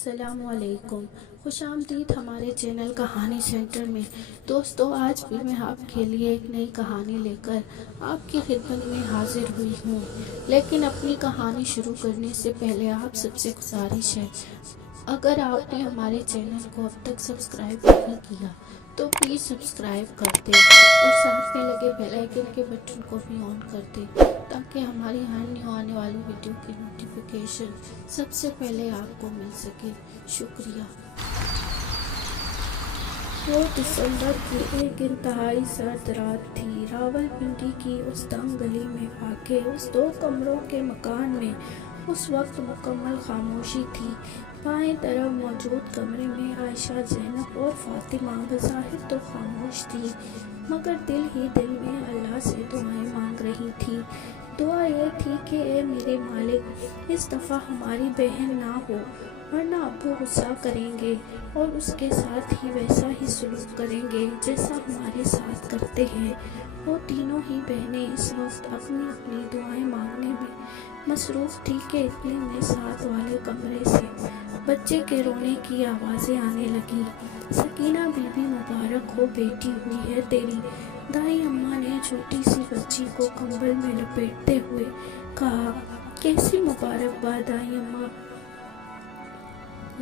السلام علیکم، خوش آمدید ہمارے چینل کہانی سینٹر میں۔ دوستو، آج بھی میں آپ کے لیے ایک نئی کہانی لے کر آپ کی خدمت میں حاضر ہوئی ہوں، لیکن اپنی کہانی شروع کرنے سے پہلے آپ سب سے گزارش ہے، اگر آپ نے ہمارے چینل کو اب تک سبسکرائب نہیں کیا تو پلیز سبسکرائب کر دیں اور ساتھ میں لگے بیل آئیکن کے بٹن کو بھی آن کر دیں تاکہ ہماری ہر نیو آنے والی ویڈیو کی نوٹیفیکیشن سب سے پہلے آپ کو مل سکے۔ شکریہ۔ وہ دسمبر کی ایک انتہائی سرد رات تھی۔ راولپنڈی کی اس تنگ گلی میں واقع اس 2 کمروں کے مکان میں اس وقت مکمل خاموشی تھی۔ بائیں طرف موجود کمرے میں عائشہ، زینب اور فاطمہ بظاہر تو خاموش تھی، مگر دل ہی دل میں اللہ سے دعائیں مانگ رہی تھی۔ دعا یہ تھی کہ اے میرے مالک، اس دفعہ ہماری بہن نہ ہو، ورنہ ابو غصہ کریں گے اور اس کے ساتھ ہی ویسا ہی سلوک کریں گے جیسا ہمارے ساتھ کرتے ہیں۔ وہ تینوں ہی بہنیں اس وقت اپنی اپنی دعائیں مانگنے میں مصروف تھی کہ اتنے میں ساتھ والے کمرے سے بچے کے رونے کی آوازیں آنے لگی۔ سکینہ بی بی، مبارک ہو بیٹی، ہوئی ہے تیری، دائی اماں نے چھوٹی سی بچی کو کمبل میں لپیٹتے ہوئے کہا۔ کیسی مبارکباد دائی اماں،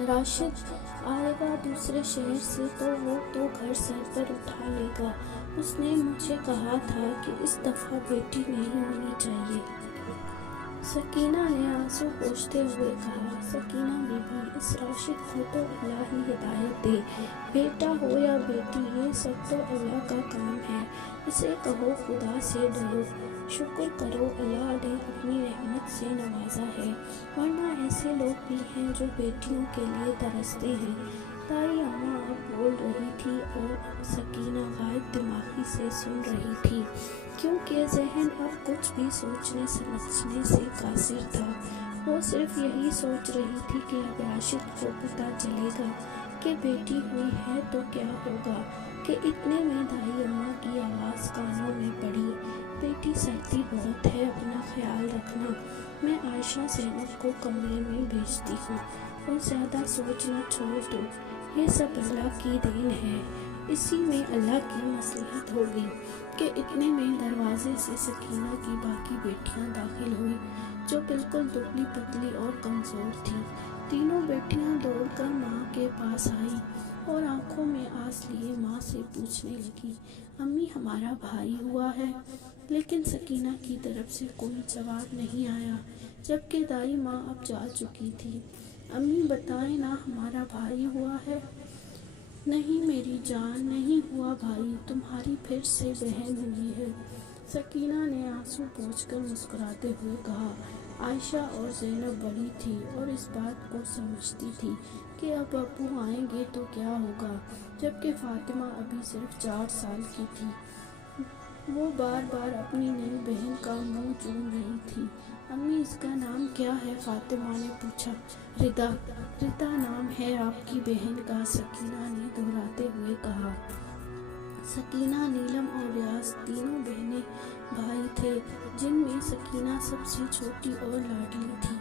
راشد آئے گا دوسرے شہر سے تو وہ تو گھر سر پر اٹھا لے گا، اس نے مجھے کہا تھا کہ اس دفعہ بیٹی نہیں ہونی چاہیے۔ سکینہ نے آنسو پوچھتے ہوئے کہا۔ سکینہ بی بی، اس راشد کو تو اللہ ہی ہدایت دے، بیٹا ہو یا بیٹی، یہ سب تو اللہ کا کام ہے، اسے کہو خدا سے ڈرو، شکر کرو اللہ نے اپنی رحمت سے نوازا ہے، ورنہ ایسے لوگ بھی ہیں جو بیٹیوں کے لیے ترستے ہیں۔ دائی اماں اب بول رہی تھی اور سکینہ غائب دماغی سے سن رہی تھی، کیونکہ ذہن اب کچھ بھی سوچنے سمجھنے سے قاصر تھا۔ وہ صرف یہی سوچ رہی تھی کہ اب راشد کو پتہ چلے گا کہ بیٹی ہوئی ہے تو کیا ہوگا، کہ اتنے میں دائی اماں کی آواز کانوں میں پڑی۔ بیٹی، سردی بہت ہے، اپنا خیال رکھنا، میں عائشہ زینب کو کمرے میں بھیجتی ہوں اور زیادہ سوچنا چھوڑ دو، یہ سب اللہ کی دین ہے۔ اسی میں اللہ کی مصلحت ہوگی کہ اتنے میں دروازے سے سکینہ کی باقی بیٹیاں داخل ہوئی، جو بالکل دبلی پتلی اور کمزور تھی۔ تینوں بیٹیاں دوڑ کر ماں کے پاس آئیں اور آنکھوں میں آنس لیے ماں سے پوچھنے لگی، امی ہمارا بھائی ہوا ہے؟ لیکن سکینہ کی طرف سے کوئی جواب نہیں آیا، جبکہ دائی ماں اب جا چکی تھی۔ امی بتائیں نا، ہمارا بھائی ہوا ہے؟ نہیں میری جان، نہیں ہوا بھائی، تمہاری پھر سے بہن ہوئی ہے، سکینہ نے آنسو پوچھ کر مسکراتے ہوئے کہا۔ عائشہ اور زینب بڑی تھی اور اس بات کو سمجھتی تھی کہ اب ابو آئیں گے تو کیا ہوگا، جبکہ فاطمہ ابھی صرف 4 سال کی تھی۔ وہ بار بار اپنی نئی بہن کا منہ چوم رہی تھی۔ امی، اس کا نام کیا ہے؟ فاطمہ نے پوچھا۔ ردا۔ ردا نام ہے آپ کی بہن کا، سکینہ نے دہراتے ہوئے کہا۔ سکینہ، نیلم اور ریاض تینوں بہنیں بھائی تھے، جن میں سکینہ سب سے چھوٹی اور لاڈلی تھی۔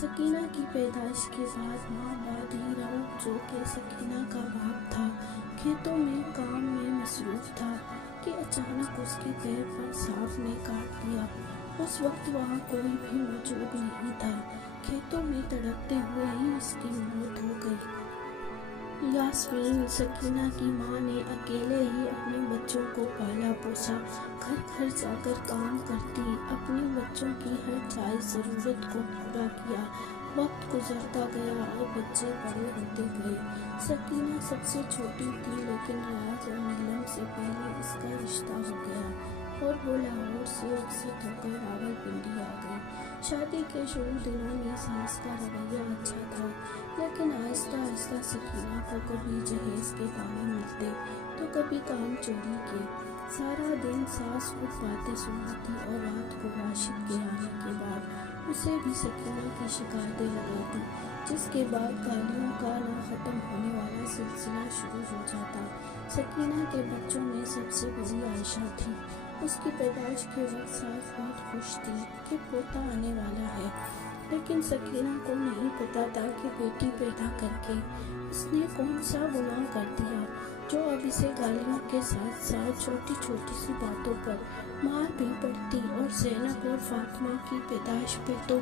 سکینہ کی پیدائش کے بعد ماں بعد ہی رؤف، جو کہ سکینہ کا باپ تھا، کھیتوں میں کام میں مصروف تھا کہ اچانک اس کے پیر پر سانپ نے کاٹ لیا۔ اس وقت وہاں کوئی بھی موجود نہیں تھا، کھیتوں میں تڑپتے ہوئے ہی اس کی موت ہو گئی۔ یاسمین، سکینہ کی ماں، نے اکیلے ہی اپنے بچوں کو پالا پوسا، گھر گھر جا کر کام کرتی، اپنے بچوں کی ہر جائز ضرورت کو پورا کیا۔ وقت گزرتا گیا اور بچے بڑے ہوتے گئے۔ سکینہ سب سے چھوٹی تھی، لیکن ریاض اور نیلم سے پہلے اس کا رشتہ ہو گیا اور وہ لاہور سے رخصت ہو کر راولپنڈی آ گئی۔ شادی کے شروع دنوں میں ساس کا رویہ اچھا تھا، لیکن آہستہ آہستہ سکینہ کو کبھی جہیز کے دعوے ملتے تو کبھی کام چوری کے۔ سارا دن ساس خود باتیں سناتی اور رات کو راشد کے آنے کے بعد اسے بھی سکینہ کی شکایتیں لگاتی، جس کے بعد گالیوں کا نہ ختم ہونے والا سلسلہ شروع ہو جاتا۔ سکینہ کے بچوں میں سب سے بڑی عائشہ تھی۔ اس کی پیدائش کے وقت ساس بہت خوش تھی کہ پوتا آنے والا ہے۔ लेकिन सकीना को नहीं पता था कि बेटी पैदा करके इसने कौन सा गुनाह कर दिया जो अब इसे गालियों के साथ साथ छोटी छोटी सी बातों पर मार भी पड़ती। और ज़ैनब और फातिमा की पैदाइश पे तो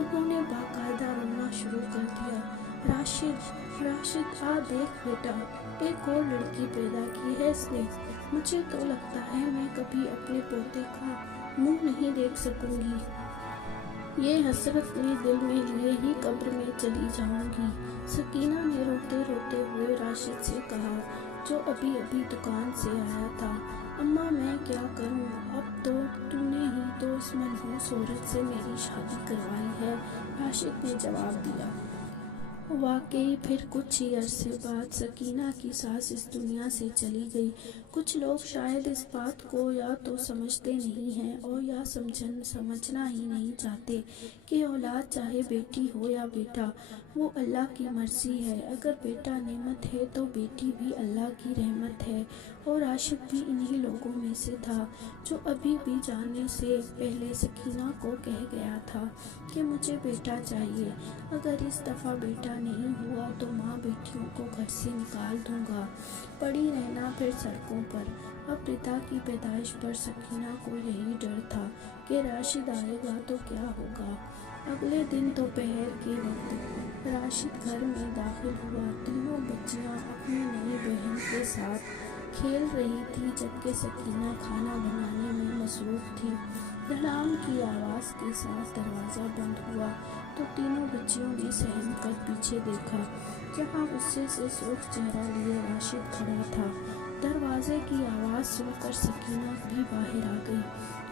उन्होंने बाकायदा रोना शुरू कर दिया। राशिद आ देख बेटा, एक और लड़की पैदा की है इसने। मुझे तो लगता है मैं कभी अपने पोते का मुंह नहीं देख सकूंगी। ये हसरत में दिल में लिए ही कब्र में चली जाऊंगी। सकीना ने रोते रोते हुए राशिद से कहा, जो अभी अभी दुकान से आया था। अम्मा मैं क्या करूं, अब तो तूने ही तो इस मनहूस औरत से मेरी शादी करवाई है। राशिद ने जवाब दिया। वाकई फिर कुछ ही अरसे बाद सकीना की सास इस दुनिया से चली गई। कुछ लोग शायद इस बात को या तो समझते नहीं हैं और या समझना ही नहीं चाहते कि औलाद चाहे बेटी हो या बेटा, वो अल्लाह की मर्जी है। अगर बेटा नेमत है तो बेटी भी अल्लाह की रहमत है। और राशिद भी इन्हीं लोगों में से था जो अभी भी जाने से पहले सकीना को कह गया था कि मुझे बेटा चाहिए। अगर इस दफ़ा बेटा नहीं हुआ तो माँ बेटियों को घर से निकाल दूंगा, पड़ी रहना फिर सड़कों पर। अब रिता की पैदाइश पर सकीना को यही डर था कि राशिद आएगा तो क्या होगा। अगले दिन दोपहर के वक्त राशिद घर में दाखिल हुआ। तीनों बच्चियां अपनी नई बहन के साथ खेल रही थी जबकि सकीना खाना बनाने में मसरूफ़ थी। धड़ाम की आवाज़ के साथ दरवाज़ा बंद हुआ तो तीनों बच्चियों ने सहम कर पीछे देखा, जहाँ गुस्से से सुर्ख चेहरा लिए राशिद खड़ा था। दरवाजे की आवाज़ सुनकर सकीना भी बाहर आ गई।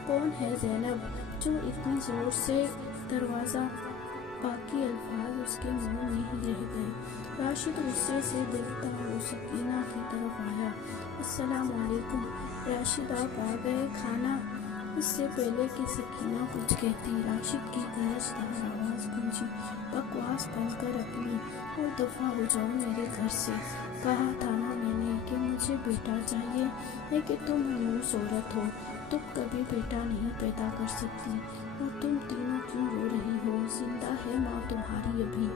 कौन है ज़ैनब, जो इतनी ज़ोर से दरवाज़ा, बाकी अल्फाज उसके मुंह में ही रह गए। राशिद गुस्से से देखता हुआ सकीना की तरफ आया। अस्सलाम वालेकुम। राशिद आप आ गए, खाना। इससे पहले कि सकीना कुछ कहती, राशिद की गरजदार आवाज़ गूंजी, बकवास बंद कर अपनी और दफ़ा हो जाओ मेरे घर से। कहा था ना मैंने कि मुझे बेटा चाहिए है कि तुम मनहूस औरत हो, तुम कभी बेटा नहीं पैदा कर सकती। और तुम तीनों क्यों रो रही हो? जिंदा है माँ तुम्हारी, अभी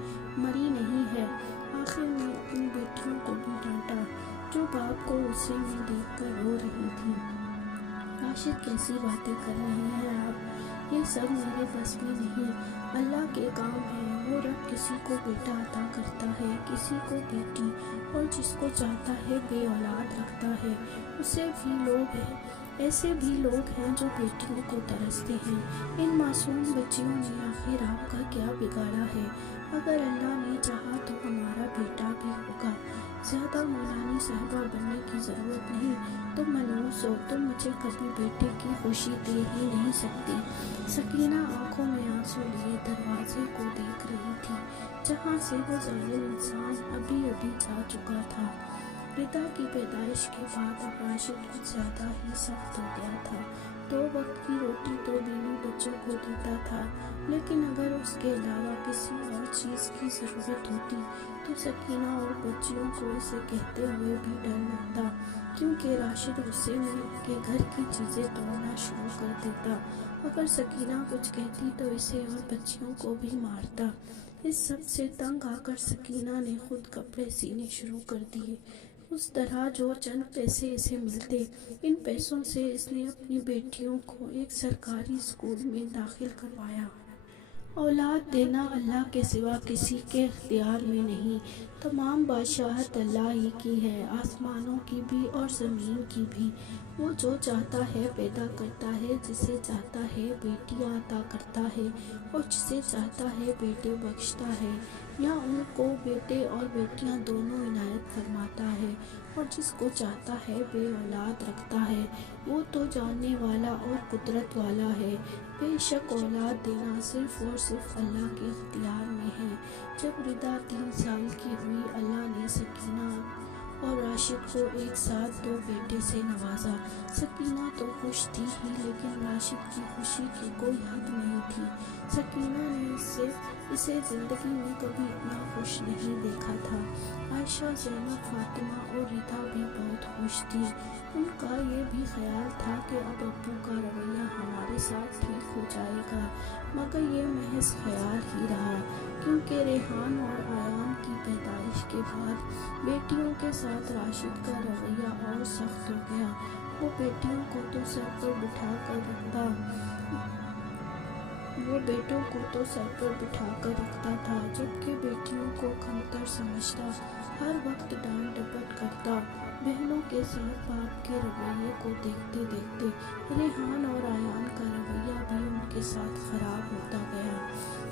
मरी नहीं है। आखिर में अपनी बेटियों को भी डांटा जो बाप को गुस्से में देखकर रो रही थी। राशिद कैसी बातें कर रहे हैं आप, ये सब मेरे बस में नहीं। अल्लाह के काम है, वो रब किसी को बेटा अता करता है, किसी को बेटी, और जिसको चाहता है बे औलाद रखता है। उससे भी लोग हैं, ऐसे भी लोग हैं जो बेटियों को तरसते हैं। इन मासूम बच्चियों ने आखिर आपका क्या बिगाड़ा है? अगर अल्लाह ने चाहा तो हमारा बेटा भी होगा। ज़्यादा मौलानी साहबा बनने की ज़रूरत नहीं। तुम मनहूस हो, तुम मुझे कभी बेटे की खुशी दे ही नहीं सकती। सकीना आंखों में आंसू लिए दरवाजे को देख रही थी, जहाँ से वो जालिम इंसान अभी अभी जा चुका था। रिता की पैदाइश के बाद राशिद कुछ ज़्यादा ही सख्त हो गया था। 2 वक्त की रोटी तो बीवी बच्चों को देता था, लेकिन अगर उसके अलावा किसी और चीज़ की ज़रूरत होती तो सकीना और बच्चियों को इसे कहते हुए भी डर लगता, क्योंकि राशिद गुस्से में के घर की चीज़ें तोड़ना शुरू कर देता। अगर सकीना कुछ कहती तो इसे और बच्चियों को भी मारता। इस सब से तंग आकर सकीना ने खुद कपड़े सीने शुरू कर दिए। उस तरह जो चंद पैसे इसे मिलते, इन पैसों से इसने अपनी बेटियों को एक सरकारी स्कूल में दाखिल करवाया। औलाद देना अल्लाह के सिवा किसी के इख्तियार में नहीं। तमाम बादशाहत अल्लाह ही की है, आसमानों की भी और ज़मीन की भी। वो जो चाहता है पैदा करता है, जिसे चाहता है बेटियां अता करता है और जिसे चाहता है बेटे बख्शता है, या उनको बेटे और बेटियां दोनों इनायत फरमाता है, और जिसको चाहता है बे औलाद रखता है। वो तो जानने वाला और कुदरत वाला है। बेशक औलाद देना सिर्फ और सिर्फ अल्लाह के इख्तियार में है। जब रिदा 3 साल की हुई, अल्लाह ने सकीना और राशिद को एक साथ 2 बेटे से नवाजा। सकीना तो खुश थी ही, लेकिन राशिद की खुशी की कोई हद नहीं थी। सकीना ने इसे ज़िंदगी में कभी इतना खुश नहीं देखा था। عائشہ، زینب، فاطمہ اور ردا بھی بہت خوش تھی۔ ان کا یہ بھی خیال تھا کہ اب ابو کا رویہ ہمارے ساتھ ٹھیک ہو جائے گا، مگر یہ محض خیال ہی رہا، کیونکہ ریحان اور ایان کی پیدائش کے بعد بیٹیوں کے ساتھ راشد کا رویہ اور سخت ہو گیا۔ وہ بیٹوں کو تو سر پر بٹھا کر رکھتا تھا، جبکہ بیٹیوں کو کمتر سمجھتا، ہر وقت ڈانٹ ڈپٹ کرتا۔ بہنوں کے ساتھ باپ کے رویے کو دیکھتے دیکھتے ریحان اور ایان کا رویہ بھی ان کے ساتھ خراب ہوتا گیا۔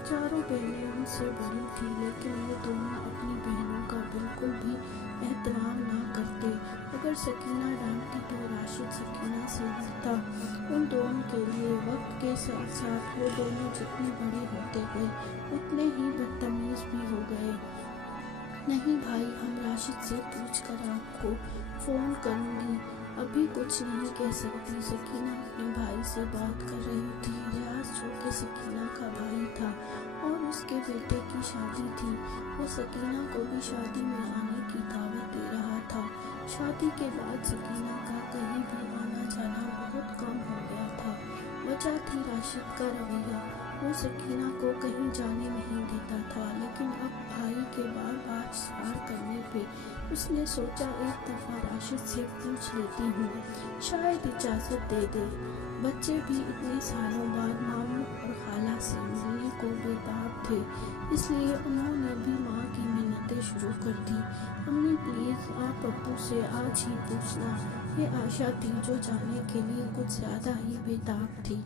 چاروں بہنیں ان سے بڑی تھیں، لیکن یہ دونوں اپنی بہنوں کا بالکل بھی احترام نہ کرتے۔ اگر سکینہ ڈانٹتی تو راشد سکینہ سے لڑتا۔ ان دونوں کے لیے وقت کے ساتھ ساتھ وہ دونوں جتنے بڑے ہوتے گئے اتنے ہی بدتمیز بھی ہو گئے۔ نہیں بھائی، ہم راشد سے پوچھ کر آپ کو فون کروں گی، ابھی کچھ نہیں کہہ سکتی۔ سکینہ اپنے بھائی سے بات کر رہی تھی۔ ریاض، جو کہ سکینہ کا بھائی تھا اور اس کے بیٹے کی شادی تھی، وہ سکینہ کو بھی شادی میں آنے کی دعوت دے رہا تھا۔ شادی کے بعد سکینہ کا کہیں بھی آنا جانا بہت کم ہو گیا تھا۔ وجہ تھی راشد کا رویہ، وہ سکینہ کو کہیں جانے نہیں دیتا تھا، لیکن اب بھائی کے بار بار سوال کرنے پہ اس نے سوچا ایک دفعہ راشد سے پوچھ لیتی ہوں، شاید اجازت دے دے۔ بچے بھی اتنے سالوں بعد ماموں اور خالہ سے ملنے کو بےتاب تھے، اس لیے انہوں نے بھی ماں کی منتیں شروع کر دی، امی پلیز آپ ابو سے آج ہی پوچھنا۔ یہ عائشہ تھی جو جانے کے لیے کچھ زیادہ ہی بےتاب تھی۔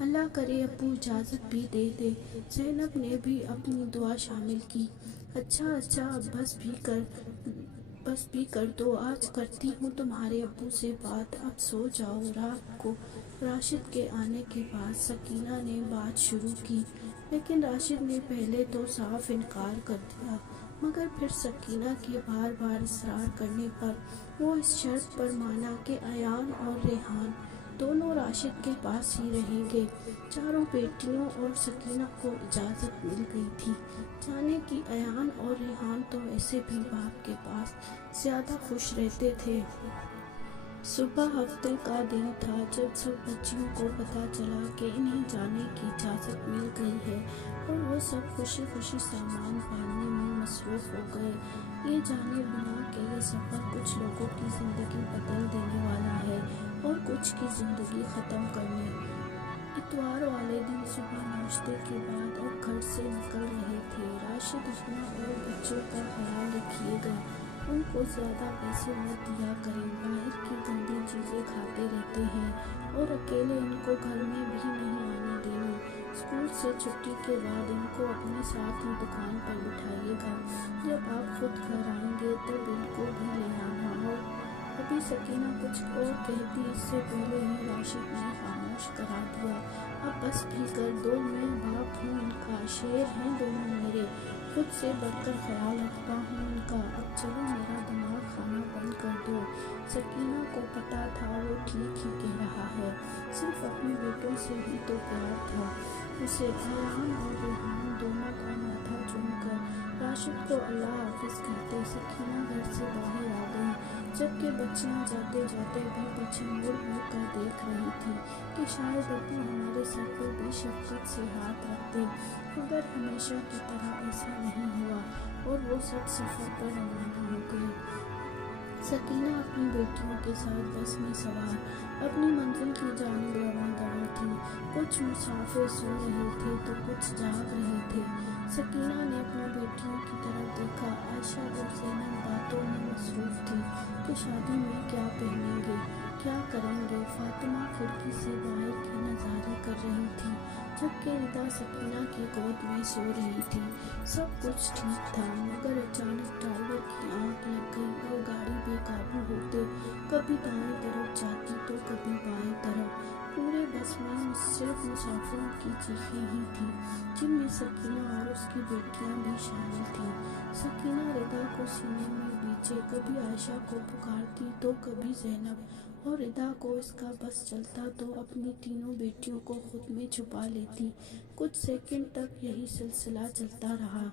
اللہ کرے ابو اجازت بھی دے دے۔ زینب نے بھی اپنی دعا شامل کی۔ اچھا اب بس بھی کر دو، آج کرتی ہوں تمہارے ابو سے بات، اب سو جاؤ۔ رات کو راشد کے آنے کے بعد سکینہ نے بات شروع کی، لیکن راشد نے پہلے تو صاف انکار کر دیا، مگر پھر سکینہ کے بار بار اصرار کرنے پر وہ اس شرط پر مانا کہ ایان اور ریحان دونوں راشد کے پاس ہی رہیں گے۔ چاروں بیٹیوں اور سکینہ کو اجازت مل گئی تھی جانے کی۔ ایان اور ریحان تو ویسے بھی باپ کے پاس زیادہ خوش رہتے تھے۔ صبح ہفتے کا دن تھا جب سب بچیوں کو پتہ چلا کہ انہیں جانے کی اجازت مل گئی ہے، اور وہ سب خوشی خوشی سامان باندھنے میں مصروف ہو گئے۔ یہ جانے بنا کہ یہ سفر کچھ لوگوں کی زندگی بدل دینے والا ہے اور کچھ کی زندگی ختم کرنے۔ اتوار والے دن صبح ناشتے کے بعد اب گھر سے نکل رہے تھے۔ راشد، اپنا اور بچوں کا خیال رکھیے گا، ان کو زیادہ پیسے مت دیا کریں، باہر کی گندی چیزیں کھاتے رہتے ہیں، اور اکیلے ان کو گھر میں بھی نہیں آنے دینا۔ اسکول سے چھٹی کے بعد ان کو اپنے ساتھ ہی دکان پر بٹھائیے گا، جب آپ خود گھر آئیں گے تب ان کو بھی لے آنا۔ اور ابھی سکینہ کچھ اور کہتی، اس سے پہلے ہی راشد نے خاموش کرا دیا۔ اب بس بھی کر دو، میں باپ ہوں ان کا، شیر ہیں دونوں میرے، خود سے بڑھ کر خیال رکھتا ہوں ان کا، اب چلو میرا دماغ کھانا بند کر دو۔ سکینہ کو پتا تھا وہ ٹھیک ہی کہہ رہا ہے، صرف اپنے بیٹوں سے ہی تو پیار تھا اسے۔ ایان اور ریحان دونوں کا ماتھا چوم کر راشد کو اللہ حافظ کہتے سکینہ گھر سے باہر آ گئی، جبکہ بچیاں جاتے جاتے بھی پیچھے مڑ مڑ کر دیکھ رہی تھی کہ شاید ابو ہمارے سر پر بھی شفقت سے ہاتھ رکھ دے، مگر ہمیشہ کی طرح ایسا نہیں ہوا، اور وہ سب سفر پر روانہ ہو گئے۔ سکینہ اپنی بیٹیوں کے ساتھ بس میں سوار اپنی منزل کی جانب رواں دواں تھی۔ کچھ مسافر سو رہے تھے تو کچھ جاگ رہے تھے۔ سکینہ نے اپنی بیٹیوں کی طرف دیکھا۔ عائشہ اور زینب باتوں میں مصروف تھی کہ شادی میں کیا پہنیں گے، کیا کریں گے۔ فاطمہ کھڑکی سے باہر کے نظارے کر رہی تھی، جبکہ ردا سکینہ کی گود میں سو رہی تھی۔ سب کچھ ٹھیک تھا، مگر اچانک ڈرائیور کی آنکھ لگ گئی اور گاڑی بے قابو ہوتے کبھی دائیں طرف جاتی تو کبھی بائیں طرف۔ پورے بس میں صرف مسافروں کی چیخیں ہی تھیں، جن میں سکینہ اور اس کی بیٹیاں بھی شامل تھیں۔ سکینہ ردا کو سینے میں بیچے کبھی عائشہ کو پکارتی تو کبھی زینب، اور ردا کو اس کا بس چلتا تو اپنی تینوں بیٹیوں کو خود میں چھپا لیتی۔ کچھ سیکنڈ تک یہی سلسلہ چلتا رہا۔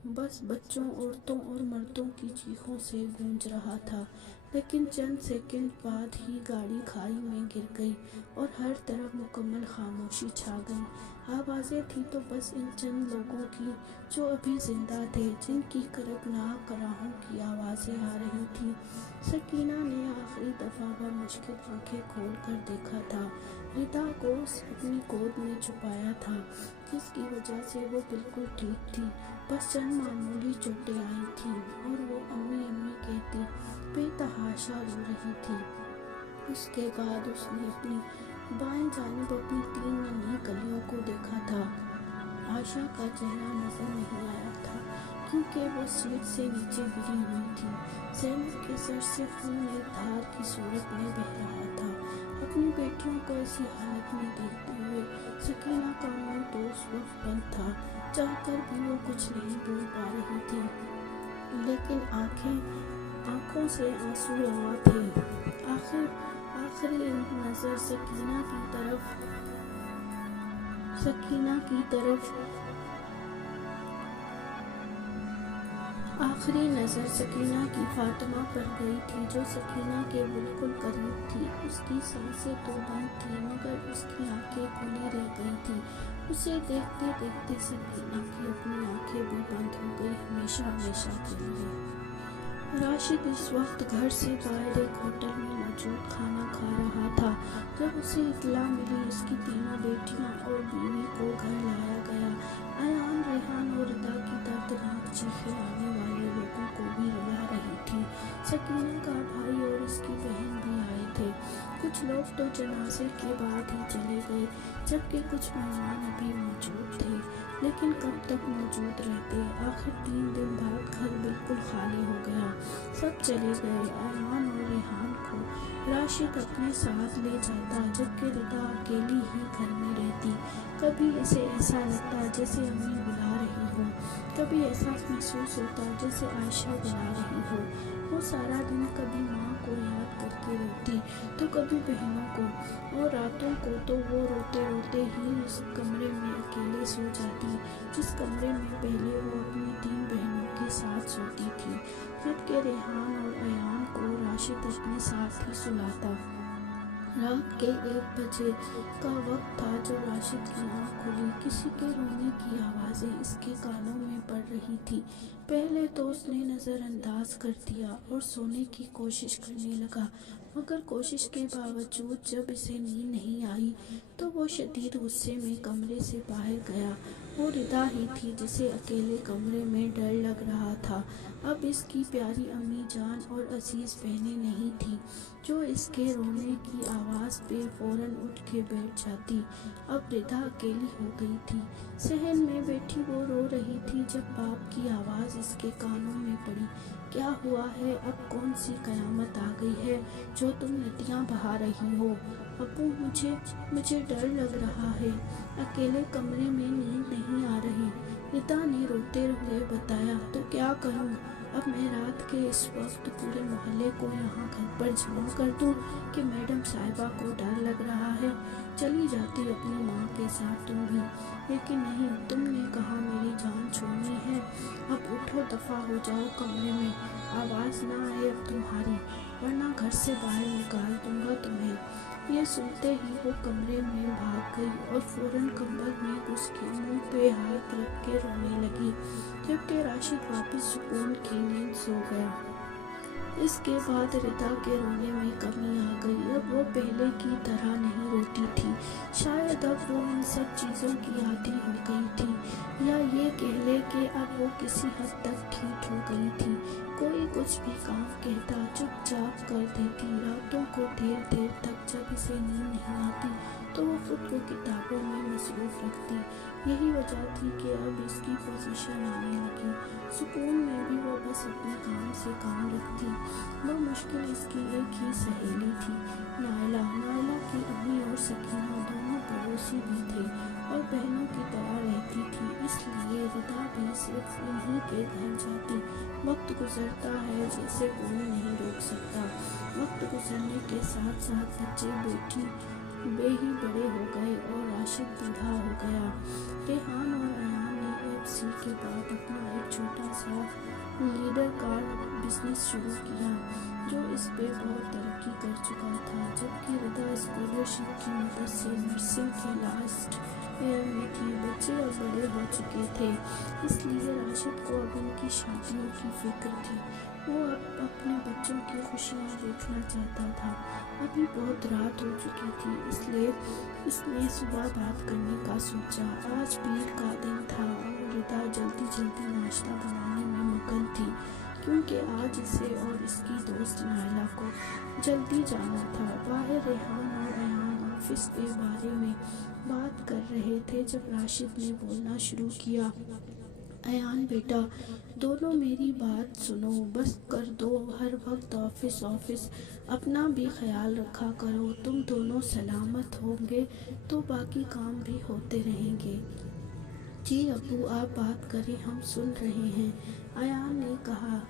बस बच्चों, औरतों और मर्दों की चीखों से गूंज रहा था। लेकिन चंद सेकंड बाद ही गाड़ी खाई में गिर गई और हर तरफ मुकम्मल खामोशी छा गई। आवाज़ें थी तो बस इन चंद लोगों की जो अभी जिंदा थे, जिनकी करकनाक राहों की आवाज़ें आ रही थी। सकीना ने आखिरी दफ़ा मुश्किल आंखें खोल कर देखा था। रिदा को अपनी गोद में छुपाया था, जिसकी वजह से वो बिल्कुल ठीक थी। बस चंद मामूली चोटें आई थीं और वो अम्मी अम्मी कहती बेतहाशा रो रही थी। उसके बाद उसने अपनी बाएं जानिब अपनी 3 नन्ही कलियों को देखा था। आशा का चेहरा नजर नहीं आया था क्योंकि वो सीट से नीचे गिरी हुई थी। ज़ैनब के सर से खून एक धार की सूरत में बह रहा था। अपनी बेटियों को ऐसी हालत में देखते हुए सकीना का मुंह तो उस वक्त बंद था। चाहकर भी वो कुछ नहीं बोल पा रही थी, लेकिन आंखों से आंसू रवा थे। आखिरी नजर सकीना की फातिमा पर गई थी, जो सकीना के बिल्कुल करीब थी। उसकी सांसें तो बंद थी, मगर उसकी आंखें खुली रह गई थी। उसे देखते देखते सकीना की अपनी आंखें भी बंद हो गई, हमेशा हमेशा के लिए। राशिद इस वक्त घर से बाहर एक होटल में मौजूद खाना खा रहा था जब उसे इत्तला मिली उसकी तीनों बेटियां और बीवी को घर लाया गया। अयान, रेहान और रिदा की दर्दनाक चीखें आने वाले लोगों को भी रुला रही थी। सकीना का भाई और उसकी बहन भी आए थे। कुछ लोग तो जनाजे के बाद ही चले गए, जबकि कुछ मेहमान अभी मौजूद थे। लेकिन कब तक मौजूद रहते? आखिर 3 दिन बाद घर बिल्कुल खाली हो गया। सब चले गए। अयान और रेहान को राशिद अपने साथ ले जाता, जबकि रिदा अकेली ही घर में रहती। कभी इसे ऐसा लगता जैसे अम्मी बुला रही हो, कभी ऐसा महसूस होता जैसे आयशा बुला रही हो। वो सारा दिन कभी माँ को याद करके रोती तो कभी बहनों को, और रातों को तो वो रोते रोते ही उस कमरे में अकेले सो जाती जिस कमरे में पहले वो अपनी 3 बहनों के साथ सोती थी। जबकि रेहान और अयान को राशिद अपने साथ ही सुलाता। रात के 1 बजे का वक्त था जब राशिद की आँख खुली। किसी के रोने की आवाज़ें इसके कानों में पड़ रही थी। पहले तो उसने नज़रअंदाज कर दिया और सोने की कोशिश करने लगा, मगर कोशिश के बावजूद जब इसे नींद नहीं आई तो वो शदीद गुस्से में कमरे से बाहर गया। वो रिदा ही थी जिसे अकेले कमरे में डर लग रहा था। अब इसकी प्यारी अम्मी जान और अजीज़ बहनें नहीं थी जो इसके रोने की आवाज़ पे फौरन उठ के बैठ जाती। अब रिदा अकेली हो गई थी। सहन में बैठी वो रो रही थी जब बाप की आवाज़ इसके कानों में पड़ी। क्या हुआ है? अब कौन सी कयामत आ गई है जो तुम नदियाँ बहा रही हो? अब्बू, मुझे डर लग रहा है। अकेले कमरे में नींद नहीं आ रही, रिदा ने रोते हुए बताया। तो क्या करूं? अब मैं रात के इस वक्त पूरे मोहल्ले को यहाँ घर पर जमा कर दूं कि मैडम साहिबा को डर लग रहा है। चली जाती अपनी माँ के साथ तुम भी। लेकिन नहीं, तुमने कहा मेरी जान छोड़नी है। अब उठो, दफा हो जाओ कमरे में, आवाज़ ना आए अब तुम्हारी, वरना घर से बाहर निकाल दूंगा तुम्हें। ये सुनते ही वो कमरे में भाग गई और फौरन कंबल में घुस के मुंह पे हाथ रख के रोने लगी, जबकि राशिद वापस सुकून की नींद सो गया। इसके बाद रिदा के रोने में कमी आ गई। अब वो पहले की तरह नहीं रोती थी। शायद अब वो इन सब चीज़ों की आदी हो गई थी, या ये कह ले कि अब वो किसी हद तक ठीक हो गई थी। कोई कुछ भी काम कहता चुपचाप कर देती। रातों को देर देर तक जब इसे नींद नहीं आती तो वो खुद को किताबों में मसरूफ़ रखती। यही वजह थी कि अब इसकी पोजीशन आने लगी। सुकून में भी वो बस अपने काम से काम रखती। वो मुश्किल इसकी एक ही सहेली थी, नायला की अम्मी और सकीना दोनों पड़ोसी भी थे और बहनों की तरह रहती थी, इसलिए रिदा भी सिर्फ इन्हीं के घर जाती। वक्त गुजरता है जैसे कोई नहीं रोक सकता। वक्त गुजरने के साथ साथ बच्चे बेही बड़े हो गए और राशिद बूढ़ा हो गया। रेहान और अयान ने KFC के बाद अपना एक छोटा सा लीडर कार बिजनेस शुरू किया जो इस पे बहुत तरक्की कर चुका था। जबकि रिदा स्कॉलरशिप की मदद से नर्सिंग के लास्ट ईयर में थी। बच्चे अब बड़े हो चुके थे, इसलिए राशिद को अब इनकी शादियों की फिक्र थी। वो अब अपने बच्चों की खुशियाँ देखना चाहता था। अभी बहुत रात हो चुकी थी, इसलिए इसने सुबह बात करने का सोचा। आज पीर का दिन था और रिदा जल्दी जल्दी नाश्ता बनाने में मगन थी, क्योंकि आज इसे और इसकी दोस्त नायला को जल्दी जाना था। बाहर रेहान और अयान ऑफिस के बारे में बात कर रहे थे जब राशिद ने बोलना शुरू किया। अयान बेटा, दोनों मेरी बात सुनो, बस कर दो हर वक्त ऑफिस। अपना भी ख्याल रखा करो। तुम दोनों सलामत होंगे तो बाकी काम भी होते रहेंगे। जी अब्बू, आप बात करें, हम सुन रहे हैं, अयान ने कहा।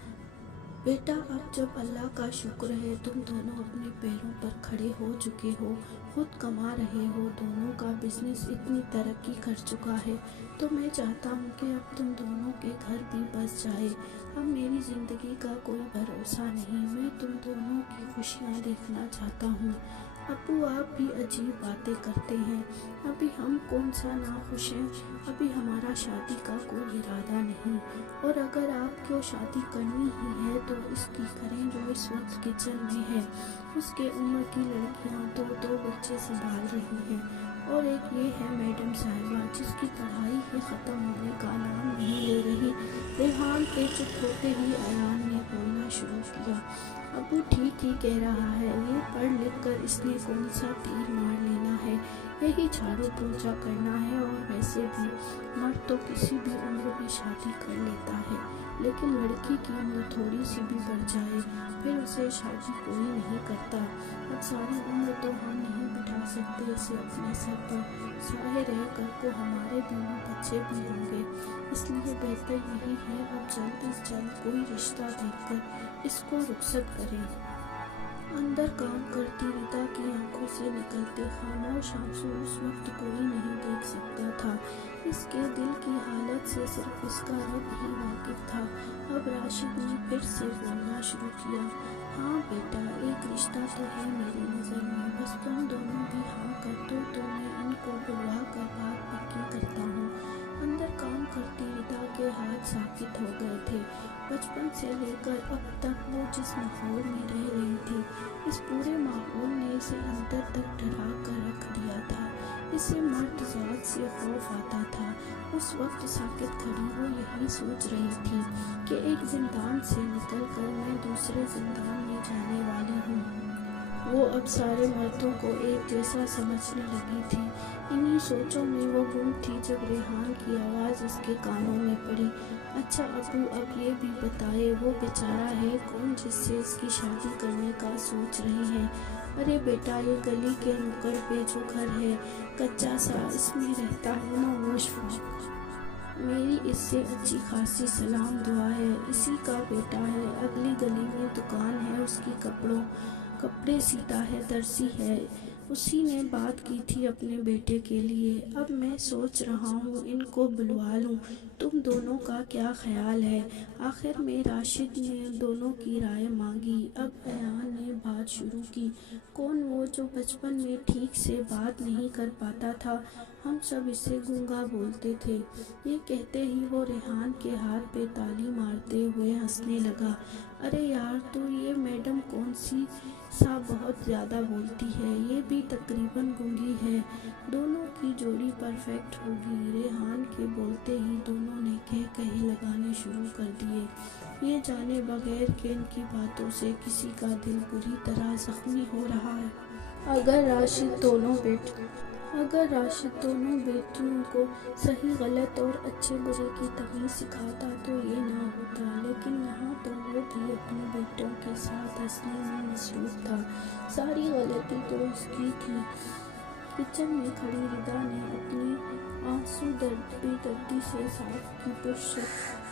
बेटा, अब जब अल्लाह का शुक्र है तुम दोनों अपने पैरों पर खड़े हो चुके हो, खुद कमा रहे हो, दोनों का बिजनेस इतनी तरक्की कर चुका है, तो मैं चाहता हूँ कि अब तुम दोनों के घर भी बस जाए। अब मेरी ज़िंदगी का कोई भरोसा नहीं, मैं तुम दोनों की खुशियाँ देखना चाहता हूँ। अब्बू, आप भी अजीब बातें करते हैं। अभी हम कौन सा नाखुश हैं? अभी हमारा शादी का कोई इरादा नहीं, और अगर आपको शादी करनी ही है तो इसकी करें जो इस वक्त किचन में है। उसके उम्र की लड़कियां दो बच्चे संभाल रही हैं, और एक ये है मैडम साहिबा जिसकी पढ़ाई ही ख़त्म होने का नाम नहीं ले रही। रेहान के चुप होते ही अयान ने बोलना शुरू किया। अबू ठीक ही कह रहा है, ये पढ़ लिख कर इसने कौन सा तीर मार लेना है, यही झाड़ू पोछा करना है। और वैसे भी मर्द तो किसी भी उम्र में शादी कर लेता है, लेकिन लड़की की उम्र थोड़ी सी भी बढ़ जाए फिर उसे शादी कोई नहीं करता। अब सारी उम्र तो हम नहीं बिठा सकते इसे अपने सर पर, ज़ाहिर है कल को हमारे भी बच्चे भी होंगे, इसलिए बेहतर यही है अब जल्द से जल्द कोई रिश्ता देखकर इसको रुखसत करें। अंदर काम करती रिदा की आंखों से निकलते खामोश आंसू उस वक्त कोई नहीं देख सकता था। इसके दिल की हालत से सिर्फ इसका रब ही वाकिफ था। अब राशिद ने फिर से बोलना शुरू किया। हाँ बेटा, एक रिश्ता तो है मेरी नज़र में, बस तुम दोनों भी हाँ कर दो तो मैं इनको बुलवा कर बात पक्की करता हूँ। अंदर काम करती रिदा के हाथ साकित हो गए थे। बचपन से लेकर अब तक वो जिस माहौल में रह रही थी, इस पूरे माहौल ने इसे अंदर तक डरा कर रख दिया था। इसे मर्द ज़ात से खौफ आता था। उस वक्त साकित खड़ी वो यही सोच रही थी कि एक जिंदान से निकलकर मैं दूसरे जिंदान में जाने वाली हूँ। वो अब सारे मर्दों को एक जैसा समझने लगी थी। इन्हीं सोचों में वो गुम थी जब रेहान की आवाज़ उसके कानों में पड़ी। अच्छा अबू, अब ये भी बताए वो बेचारा है कौन जिससे इसकी शादी करने का सोच रही है? अरे बेटा, ये गली के नुक्कड़ पे जो घर है कच्चा सा, इसमें रहता है ना मुशफ़ा। मेरी इससे अच्छी खासी सलाम दुआ है। इसी का बेटा है, अगली गली में दुकान है उसकी, कपड़े सीता है, दर्जी है। उसी ने बात की थी अपने बेटे के लिए। अब मैं सोच रहा हूँ इनको बुलवा लूँ, तुम दोनों का क्या ख्याल है? आखिर में राशिद ने दोनों की राय मांगी। अब अयान ने बात शुरू की। कौन वो जो बचपन में ठीक से बात नहीं कर पाता था? हम सब इसे गूंगा बोलते थे। ये कहते ही वो रेहान के हाथ पे ताली मारते हुए हंसने लगा। अरे यार, तो ये मैडम कौन सी सा बहुत ज़्यादा बोलती है, ये भी तकरीबन गूंगी है। दोनों की जोड़ी परफेक्ट होगी। रेहान के बोलते ही दोनों ने कहे लगाने शुरू कर दिए, ये जाने बगैर कि इनकी बातों से किसी का दिल बुरी तरह जख्मी हो रहा है। अगर राशिद दोनों बेटियों को सही गलत और अच्छे बुरे की तमीज़ सिखाता तो ये ना होता, लेकिन यहाँ तो वो भी अपने बेटों के साथ हंसने में मसरूफ था। सारी गलती तो उसकी थी। किचन में खड़ी रिदा ने अपनी आंसू बेदर्दी से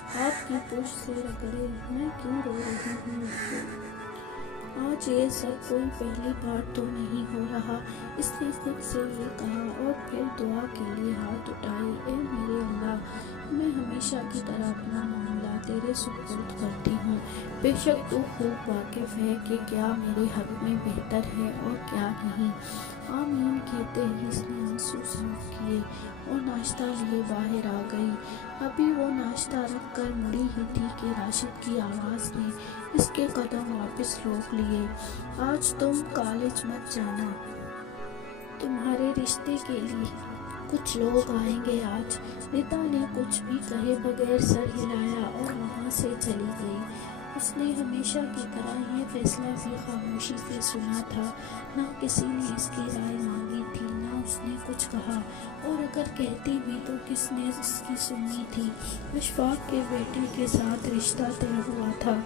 हाथ की पुश से रगड़े। मैं क्यों रो रही हूँ? आज ये सब कोई पहली बार तो नहीं हो रहा। इसने खुद से ये कहा और फिर दुआ के लिए हाथ उठाए। ए मेरे अल्लाह, मैं हमेशा की तरह अपना मामला तेरे सुपुर्द करती हूँ। बेशक तू खूब वाकिफ है कि क्या मेरे हक में बेहतर है और क्या नहीं। आमीन कहते ही इसने आंसू साफ किए और नाश्ता लिए बाहर आ गई। अभी वो नाश्ता रख कर मुड़ी ही थी कि राशिद की आवाज़ ने इसके कदम वापस रोक लिए। आज तुम कॉलेज मत जाना, तुम्हारे रिश्ते के लिए कुछ लोग आएंगे आज। रिता ने कुछ भी कहे बगैर सर हिलाया और वहाँ से चली गई। उसने हमेशा की तरह यह फैसला भी खामोशी से सुना था। ना किसी ने इसकी राय मांगी थी, ना उसने कुछ कहा, और अगर कहती भी तो किसने इसकी सुननी थी। अशफाक के बेटे के साथ रिश्ता तय हुआ था।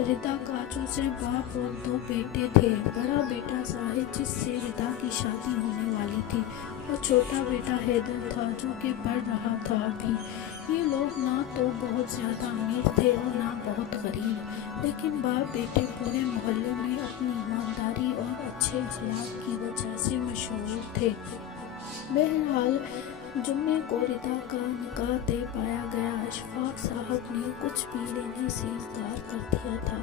रिता का जो सिर्फ बाप और 2 बेटे थे। बड़ा बेटा साहिद जिससे रिता की शादी होने वाली थी, और छोटा बेटा हैदर था जो कि पढ़ रहा था अभी। ये लोग ना तो बहुत ज़्यादा अमीर थे और ना बहुत गरीब, लेकिन बाप बेटे पूरे मोहल्ले में अपनी ईमानदारी और अच्छे अखलाक की वजह से मशहूर थे। बहरहाल जुम्मे को रिता का निकाह तय पाया गया। अशफाक साहब ने कुछ भी लेने से इनकार कर दिया था।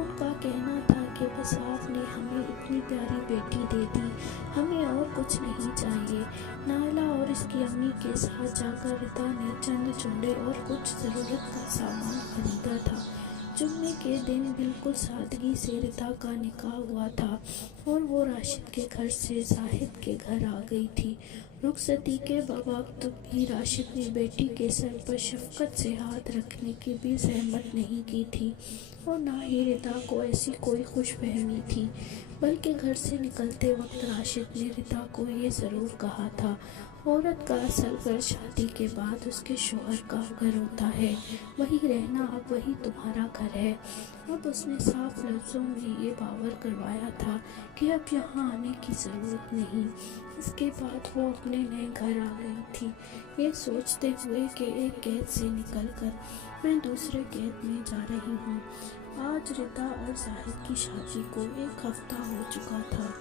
उनका कहना था कि बस आपने हमें इतनी प्यारी बेटी दे दी, हमें और कुछ नहीं चाहिए। नायला और इसकी अम्मी के साथ जाकर रिता ने चंद जोड़े और कुछ ज़रूरत का सामान खरीदा था। जुम्मे के दिन बिल्कुल सादगी से रिता का निकाह हुआ था और वो राशिद के घर से जाहिद के घर आ गई थी। रुखसती के वक्त भी राशिद ने बेटी के सर पर शफकत से हाथ रखने की भी जहमत नहीं की थी, और ना ही रिता को ऐसी कोई खुशफहमी थी। बल्कि घर से निकलते वक्त राशिद ने रिता को ये ज़रूर कहा था, औरत का असल घर शादी के बाद उसके शौहर का घर होता है, वही रहना अब वही तुम्हारा घर है। अब उसने साफ लफ्ज़ों में ये बावर करवाया था कि अब यहाँ आने की ज़रूरत नहीं। इसके बाद वो अपने नए घर आ गई थी, ये सोचते हुए कि एक कैद से निकलकर मैं दूसरे कैद में जा रही हूँ। आज रिता और जाहिद की शादी को 1 हफ्ता हो चुका था।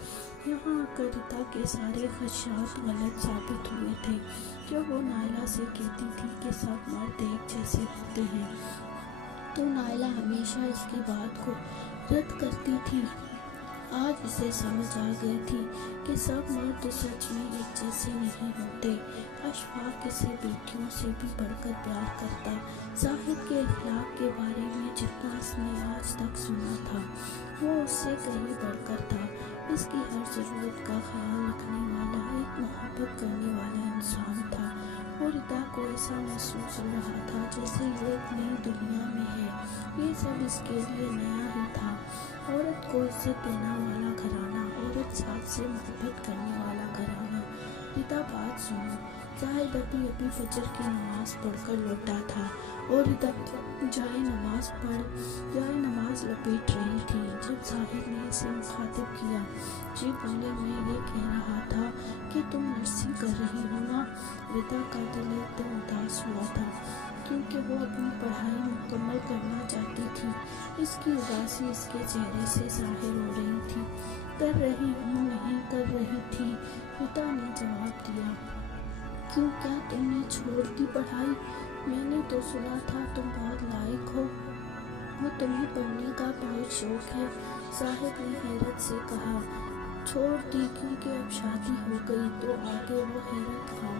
यहाँ आकर रिता के सारे खदशात गलत साबित हुए थे। जब वो नायला से कहती थी कि सब मर्द एक जैसे होते हैं, तो नायला हमेशा इसकी बात को रद्द करती थी। आज इसे समझ आ गई थी कि सब मर्द सच में एक जैसे नहीं होते। अशफाक इसे बेटियों से भी बढ़कर प्यार करता। जाहिद के अखलाक के बारे में जितना इसने आज तक सुना था, वो उससे कहीं बढ़कर था। इसकी हर ज़रूरत का ख्याल रखने वाला, एक मोहब्बत करने वाला इंसान था। और रिता को ऐसा महसूस हो रहा था जैसे ये एक नई दुनिया में है। ये सब इसके लिए नया ही था। औरत को इज्जत देने वाला घराना, औरत साथ से मोहब्बत करने वाला घराना। रिता बात सुनो, जाहिद अभी फजर की नमाज पढ़कर लौटा था और रिता जाए नमाज लपेट रही थी जब जाहिद ने इसे मुखातिब किया। जी बोले, मैं ये कह रहा था कि तुम नर्सिंग कर रही हो ना। रिता का दिल एकदम उदास हुआ था क्योंकि वो अपनी पढ़ाई मुकम्मल करना चाहती थी। इसकी उदासी इसके चेहरे से ज़ाहिर हो रही थी। कर रही हूँ, नहीं कर रही थी, रिता ने जवाब दिया। क्यों, क्या तुमने छोड़ दी पढ़ाई? मैंने तो सुना था तुम बहुत लायक हो और तुम्हें पढ़ने का बहुत शौक है। जाहिद ने हैरत से कहा। छोड़ दी क्योंकि अब शादी हो गई। तो आगे वो हैरत था।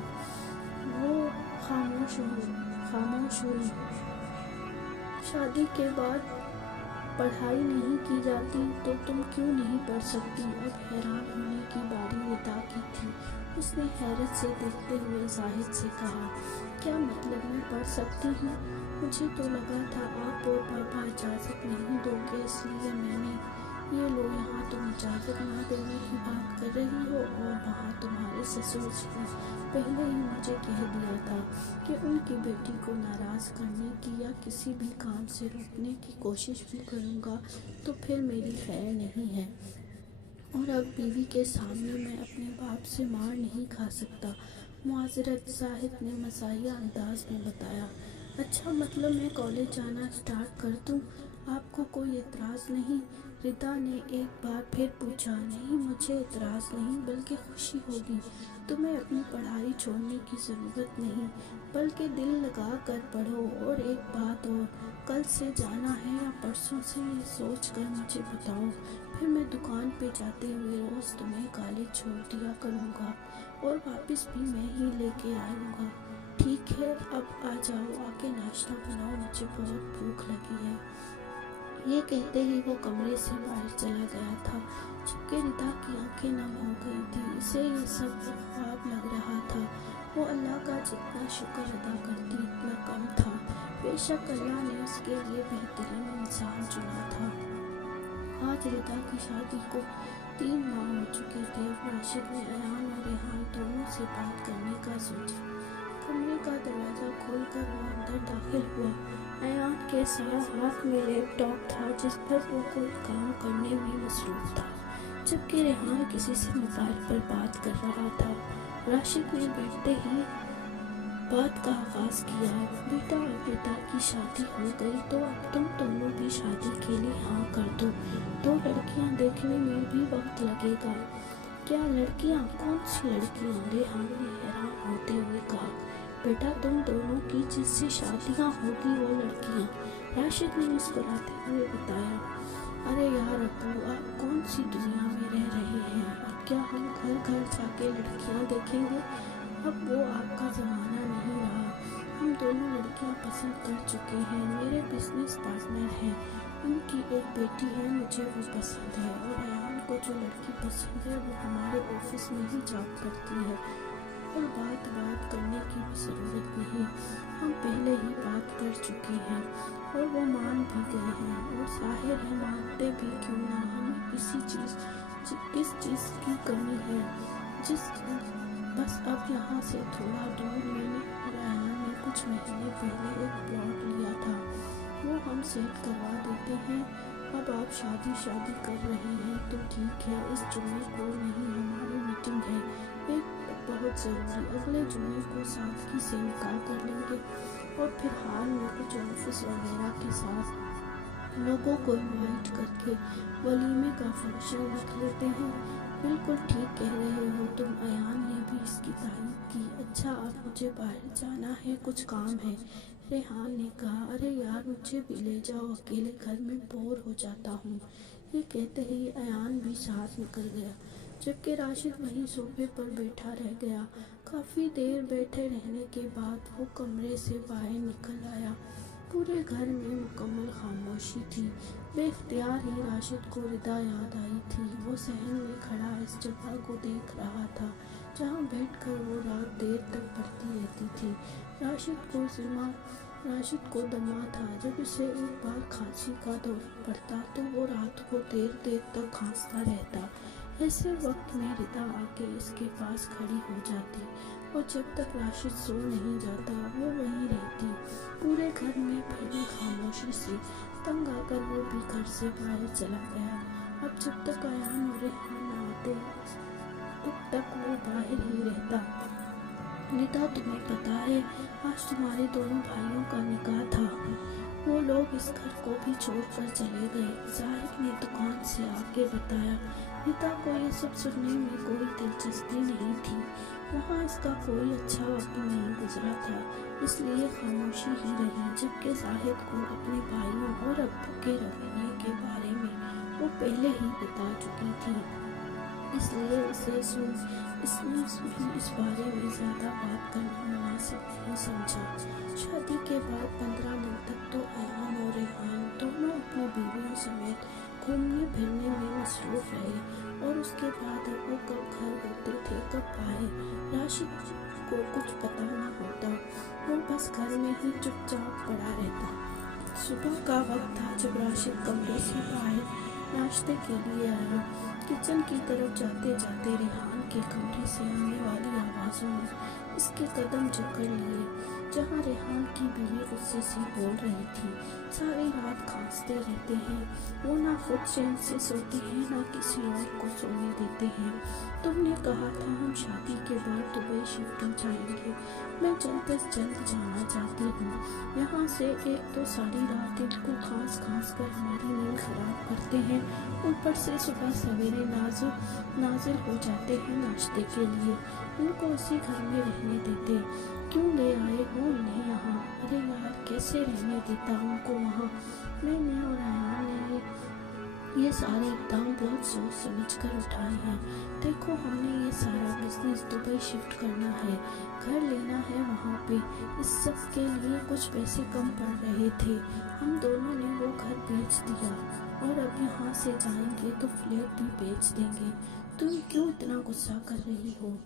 वो खामोश हुई। शादी के बाद पढ़ाई नहीं की जाती तो तुम क्यों नहीं पढ़ सकती? अब हैरान होने की बारी रिता की थी। उसने हैरत से देखते हुए जाहिद से कहा, क्या मतलब मैं पढ़ सकती हूँ? मुझे तो लगा था आप और पापा इजाज़त नहीं दोगे, इसलिए मैंने। ये लो, यहाँ तुम इजाज़त ना देने की बात कर रही हो और वहाँ तुम्हारे ससुर ने पहले ही मुझे कह दिया था कि उनकी बेटी को नाराज़ करने की या किसी भी काम से रोकने की कोशिश भी करूँगा तो फिर मेरी खैर नहीं है। और अब बीवी के सामने मैं अपने बाप से मार नहीं खा सकता। मुआज़रत, जाहिद ने मज़ाहिया अंदाज में बताया। अच्छा, मतलब मैं कॉलेज जाना स्टार्ट कर दूँ? आपको कोई एतराज़ नहीं? रिदा ने एक बार फिर पूछा। नहीं, मुझे एतराज़ नहीं, बल्कि खुशी होगी। तुम्हें अपनी पढ़ाई छोड़ने की ज़रूरत नहीं, बल्कि दिल लगा कर पढ़ो। और एक बात और, कल से जाना है या परसों से, ये सोच कर मुझे बताओ। फिर मैं दुकान पे जाते हुए रोज़ तुम्हें कॉलेज छोड़ दिया करूँगा और वापस भी मैं ही लेके आऊँगा। ठीक है, अब आ जाओ, आके नाश्ता बनाओ, मुझे बहुत भूख लगी है। ये कहते ही वो कमरे से बाहर चला गया था, जबकि रिदा की आंखें नम हो गई थी। इसे ये सब ख्वाब लग रहा था। वो अल्लाह का जितना शुक्र अदा करती इतना कम था। बेशक अल्लाह ने उसके लिए बेहतरीन इंसान चुना था। आज रिदा की शादी को 3 माह हो चुके थे। राशिद ने अयान और रेहान दोनों से बात करने का सोचा। कमरे का दरवाज़ा खोलकर वो अंदर दाखिल हुआ। अयान के साथ हाथ में लैपटॉप था, जिस पर वो कोई काम करने में मसरूफ था, जबकि रेहान किसी से मोबाइल पर बात कर रहा था। राशिद ने बैठते ही बात का आगाज़ किया। बेटा, अब रिदा की शादी हो गई तो अब तुम दोनों भी शादी के लिए हाँ कर दो। 2 लड़कियां देखने में भी वक्त लगेगा। क्या लड़कियां? कौन सी लड़कियां? रेहान ने हैरान होते हुए कहा। बेटा, तुम दोनों की जिससे शादियां होगी वो लड़कियां, राशिद ने मुस्कुराते हुए बताया। अरे यार अब्बू, आप कौन सी दुनिया में रह रहे हैं? अब क्या हम घर घर जाके लड़कियां देखेंगे? अब वो आपका ज़माना नहीं रहा। हम दोनों लड़कियां पसंद कर चुके हैं। मेरे बिजनेस पार्टनर हैं, उनकी एक बेटी है, मुझे वो पसंद है। और अयान को जो लड़की पसंद है वो हमारे ऑफिस में ही जॉब करती है और बात करने की भी ज़रूरत नहीं। हम पहले ही बात कर चुके हैं और वो मान भी गए हैं। और ज़ाहिर है मानते भी क्यों ना, हमें किस चीज़ की कमी है। बस अब यहाँ से थोड़ा दूर मैंने और अयान ने कुछ महीने पहले एक प्लॉट लिया था, वो हम सेट करवा देते हैं। अब आप शादी कर रहे हैं तो ठीक है। इस जुमे को नहीं, हमारी मीटिंग है एक बहुत ज़रूरी। अगले जुमे को सादगी से निकाह कर लेंगे और फिर हाल में कुछ ऑफिस वगैरह के साथ लोगों को इनवाइट करके वलीमे का फंक्शन रख लेते हैं। बिल्कुल ठीक कह रहे हो तुम। अयान ने भी इसकी तारीफ की। अच्छा, अब मुझे बाहर जाना है, कुछ काम है, रेहान ने कहा। अरे यार, मुझे भी ले जाओ, अकेले घर में बोर हो जाता हूँ। ये कहते ही अयान भी साथ निकल गया, जबकि राशिद वहीं सोफे पर बैठा रह गया। काफ़ी देर बैठे रहने के बाद वो कमरे से बाहर निकल आया। पूरे घर में मुकम्मल खामोशी थी। बेख्तियार ही राशिद को रिदा याद आई थी। वो सहन में खड़ा इस जगह को देख रहा था जहाँ बैठकर वो रात देर तक पढ़ती रहती थी। राशिद को दमा था। जब उसे एक बार खांसी का दौरा पड़ता तो वो रात को देर तक खांसता रहता। ऐसे वक्त में रिदा आके इसके पास खड़ी हो जाती और जब तक राशिद सो नहीं जाता वो वहीं रहती। पूरे घर में फैली खामोशी से तंग आकर वो भी घर से बाहर चला गया। अब जब तक अयान और रेहान न आते तब तक वो बाहर ही रहता। रिदा, तुम्हें पता है आज तुम्हारे दोनों भाइयों का निकाह था। वो लोग इस घर को भी छोड़कर चले गए, जाहिद ने दुकान से आके बताया। रिदा को ये सब सुनने में कोई दिलचस्पी नहीं थी। वहाँ इसका कोई अच्छा वक्त नहीं गुजरा था, इसलिए खामोशी ही रही। जबकि जाहिद को अपने भाइयों और अब्बू के रवैये के बारे में वो पहले ही बता चुकी थी, इसलिए इसने भी इस बारे में ज़्यादा बात करना मुनासिब नहीं समझा। शादी के बाद 15 दिन तक तो अयान और रेहान दोनों अपनी बीवियों समेत घूमने फिरने में मसरूफ़ रहे और उसके बाद अब वो कब घर होते थे कब आए राशिद को कुछ पता न होता। वो बस घर में ही चुपचाप पड़ा रहता। सुबह का वक्त था जब राशिद कमरे से बाहर नाश्ते के लिए आया। किचन की तरफ जाते रेहान के कमरे से आने वाली आवाज़ों ने इसके कदम जकड़ लिए। जहाँ रेहान की बीवी गुस्से से बोल रही थी, सारी रात खांसते रहते हैं, वो ना खुद चैन से सोते हैं ना किसी और को सोने देते हैं। तुमने कहा था हम शादी के बाद दुबई शिफ्ट हो जाएंगे, मैं जल्द से जल्द जाना चाहती हूँ यहाँ से। एक तो सारी रात इनको खांस खांस कर हमारी नींद खराब करते हैं, ऊपर से सुबह सवेरे नाजिल हो जाते हैं नाश्ते के लिए। इनको उसी घर में रहने देते, क्यों ले आए हो उन्हें यहाँ? अरे यार, कैसे रहने देता उनको वहाँ? मैंने और अयान ने ये सारे इकदाम बहुत सोच समझ कर उठाए हैं। देखो, हमने ये सारा बिजनेस दुबई शिफ्ट करना है, घर लेना है वहाँ पे। इस सब के लिए कुछ पैसे कम पड़ रहे थे, हम दोनों ने वो घर बेच दिया और अब यहाँ से जाएंगे तो फ्लैट भी बेच देंगे। तुम क्यों इतना गुस्सा कर रही हो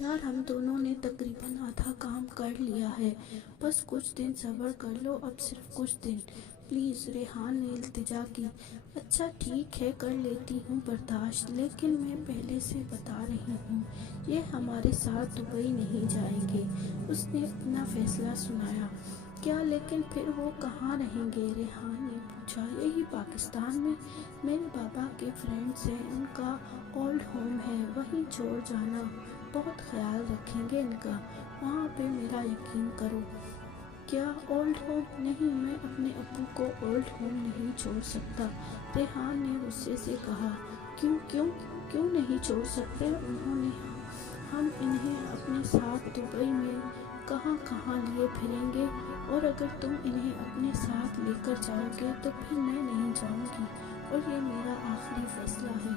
यार? हम दोनों ने तकरीबन आधा काम कर लिया है, बस कुछ दिन सब्र कर लो, अब सिर्फ कुछ दिन प्लीज़। रेहान ने इल्तिजा की। अच्छा ठीक है, कर लेती हूँ बर्दाश्त, लेकिन मैं पहले से बता रही हूँ ये हमारे साथ दुबई नहीं जाएंगे। उसने अपना फैसला सुनाया। क्या? लेकिन फिर वो कहाँ रहेंगे? रेहान ने पूछा। यही पाकिस्तान में, मेरे बाबा के फ्रेंड्स हैं, उनका ओल्ड होम है, वहीं छोड़ जाना, बहुत ख्याल रखेंगे इनका वहाँ पे, मेरा यकीन करो। क्या ओल्ड होम? नहीं, मैं अपने अब्बू को ओल्ड होम नहीं छोड़ सकता, रेहान ने गुस्से से कहा। क्यों क्यों क्यों नहीं छोड़ सकते? हम इन्हें अपने साथ दुबई में कहाँ कहाँ लिए फिरेंगे, और अगर तुम इन्हें अपने साथ लेकर जाओगे तो फिर मैं नहीं जाऊँगी, और ये मेरा आखिरी फैसला है।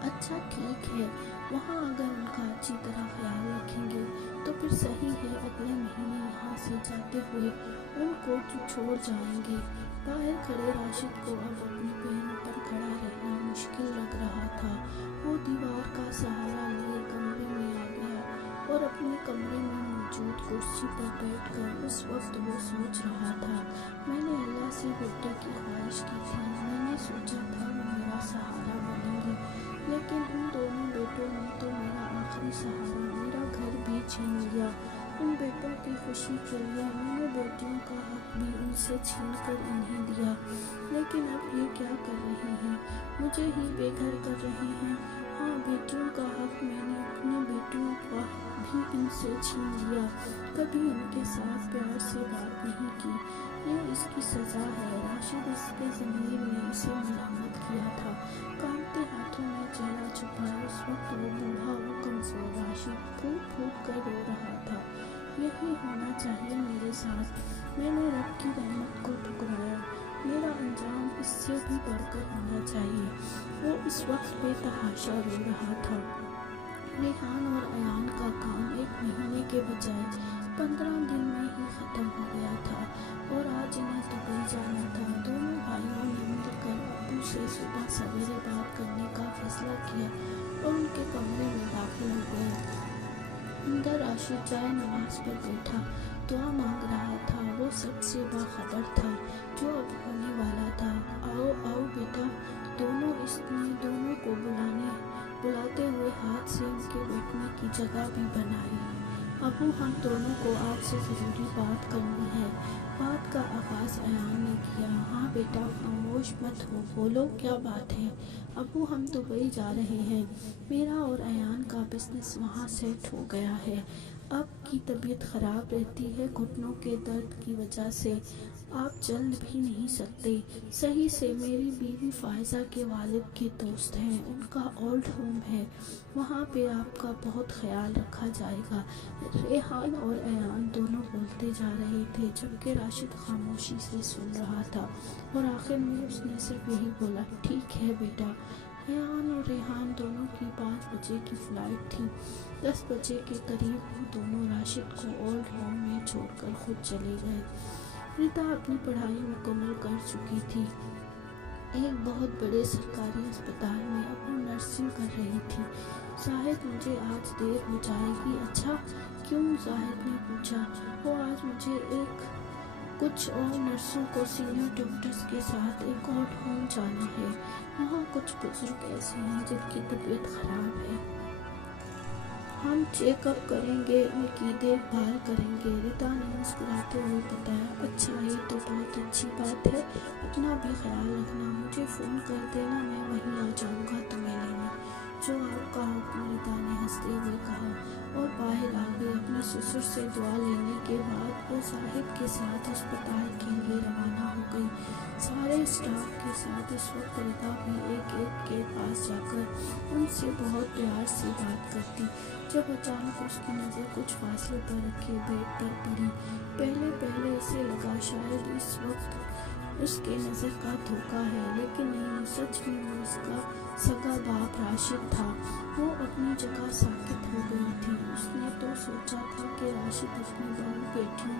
अच्छा ठीक है, वहाँ अगर उनका अच्छी तरह ख्याल रखेंगे तो फिर सही है, अगले महीने यहाँ से जाते हुए उनको छोड़ जाएंगे। बाहर खड़े राशिद को अब अपने पैरों पर खड़ा रहना मुश्किल लग रहा था। वो दीवार का सहारा लिए कमरे में आ गया और अपने कमरे में मौजूद कुर्सी पर बैठकर उस वक्त वो सोच रहा था, मैंने अल्लाह से बेटे की ख्वाहिश की थी, मैंने सोचा था वो मेरा सहारा बनेंगे, लेकिन उन दोनों बेटों ने तो मेरा आखिरी सहारा, मेरा घर भी छीन लिया। उन बेटों की खुशी के लिए मैंने बेटियों का हक भी उनसे छीन कर इन्हें दिया, लेकिन अब ये क्या कर रहे हैं? मुझे ही बेघर कर रहे हैं। हाँ, बेटियों का हक मैंने अपने बेटियों का भी इनसे छीन लिया, कभी इनके साथ प्यार से बात नहीं की, ये इसकी सज़ा है। राशिद इसके ज़मीर ने इसे मलामत किया था। कांपते हाथों में चेहरा छुपाया, उस वक्त वो बूढ़ा वो कमज़ोर राशिद फूट फूट कर रो रहा था। यही होना चाहिए मेरे साथ, मैंने रब की रहमत को ठुकराया, मेरा अंजाम इससे भी बढ़कर होना चाहिए। वो इस वक्त बेतहाशा रो रहा था। रेहान और अयान का काम 1 महीने के बजाय 15 दिन में ही ख़त्म हो गया था, और आज इन्हें दुबई जाना था। दोनों भाइयों ने मिलकर अब्बू से सुबह सवेरे बात करने का फैसला किया और उनके कमरे में दाखिल हो गए। अंदर राशिद जाए नमाज पर बैठा दुआ मांग रहा था। वो सबसे बाखबर था जो अब होने वाला था। आओ आओ बेटा, इसने दोनों को बुलाते हुए हाथ से उनके बैठने की जगह भी बनाई। अबू, हम दोनों को आपसे ज़रूरी बात करनी है। बात का आगाज़ अयान ने किया। हाँ बेटा, खामोश मत हो, बोलो क्या बात है। अबू, हम दुबई जा रहे हैं, मेरा और अयान का बिजनेस वहाँ सेट हो गया है। अब की तबीयत ख़राब रहती है घुटनों के दर्द की वजह से, आप चल भी नहीं सकते सही से। मेरी बीवी फ़ायज़ा के वालिद के दोस्त हैं, उनका ओल्ड होम है, वहाँ पे आपका बहुत ख्याल रखा जाएगा। रेहान और अयान दोनों बोलते जा रहे थे, जबकि राशिद खामोशी से सुन रहा था, और आखिर में उसने सिर्फ यही बोला, ठीक है बेटा। अयान और रेहान दोनों की 5 बजे की फ़्लाइट थी। 10 बजे के करीब वो दोनों राशिद को ओल्ड होम में छोड़कर खुद चले गए। रिता अपनी पढ़ाई मुकम्मल कर चुकी थी, एक बहुत बड़े सरकारी अस्पताल में अपनी नर्सिंग कर रही थी। शाहिद, मुझे आज देर हो जाएगी। अच्छा क्यों? शाहिद ने पूछा। वो आज मुझे कुछ और नर्सों को सीनियर डॉक्टर्स के साथ एक और होम जाना है। वहाँ कुछ बुजुर्ग ऐसे हैं जिनकी तबीयत ख़राब है, हम चेकअप करेंगे, उनकी देखभाल करेंगे। रिता ने मुस्कुराते हुए बताया, अच्छा ये तो बहुत अच्छी बात है, अपना भी ख्याल रखना, मुझे फ़ोन कर देना, मैं वहीं आ जाऊँगा तुम्हें लेने। जो आपका हुक्म, रिता ने हंसते हुए कहा और बाहर आ गई। अपने ससुर से दुआ लेने के बाद वो साहिब के साथ अस्पताल के लिए रवाना हो गई। सारे स्टाफ के साथ इस वक्त रिता भी एक एक के पास जाकर उनसे बहुत प्यार से बात करती, जब अचानक उसकी नज़र कुछ फासले पर रखे बेड पर पड़ी। पहले इसे लगा शायद इस वक्त उसके नज़र का धोखा है, लेकिन नहीं, सच में वो उसका सगा बाप राशिद था। वो अपनी जगह साकित हो गई थी। उसने तो सोचा था कि राशिद अपनी बहू